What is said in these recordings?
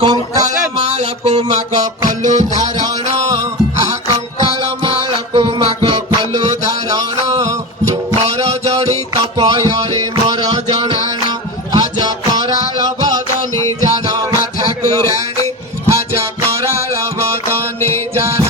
कंकाल मालको माग कलु धारण आहा कंकाल मालको माग कलु धारण मर जड़ी तपयरे मर जनाण आज कराल बदनी जान माथा कुराणी आज कराल बदनी जान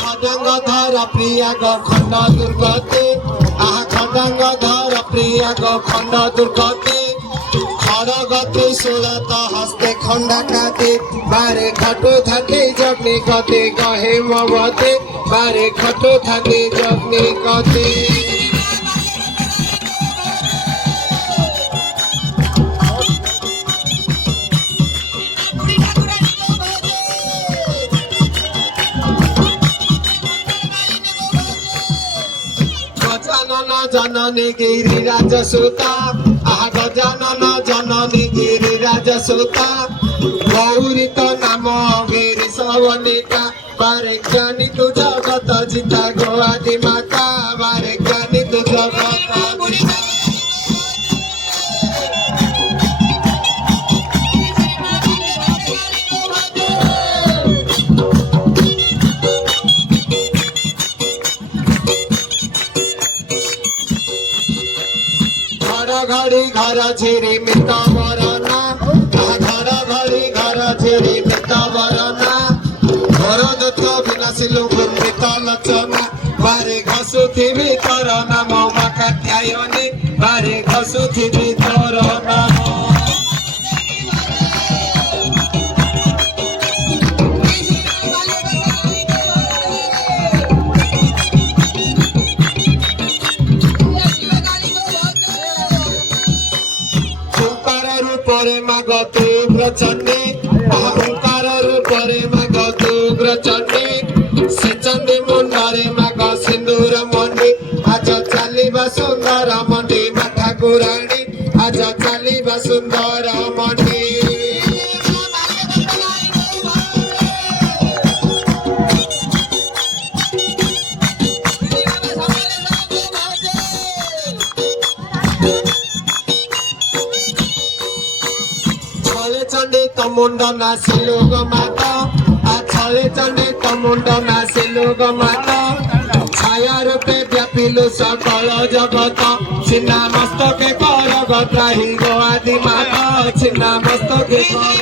खडंगधर प्रिया खंड दुर्गति आहा खडंगधर प्रिया खंड दुर्गति खड़गति सुरत हस्ते खंडाकाति बारे खटु थाके जग्नि गति गहे मवते बारे खटु थाके जग्नि गति गजानन जननी गिरिराज सुता आहा गजानन जननी गिरिराज सुता गौरी तो नाम गिरी सवनिका बारे ज्ञानी तु जगत जिता गोआदि माता बारे ज्ञानी तु जगत जिता घड़ी घर झिरी मित बरना घर घड़ी घर झिरी मित बरना घर दुख विनाशी लुकुन्दित लचना बारे घसुथिबी तोर नाम माकात्यायनी बारे घसुथिबी तोर नाम रूपरे माग तू उग्रचंडी अहंकार रूपरे माग तू उग्रचंडी से चंडी मुंडरे माग सिंदूर मंडी आज चलिबा सुंदर मंडी माथा कुराणी आज चलिबा सुंदर मंडी चंडी तमुंड नासिलु गो माता छले चंडी तमुंड नासिलु गो माता छाया रूपे व्यापिलु सकल जगत छिन्ना मस्तके कर गत्राही गो आदि माता छिन्ना मस्तके कर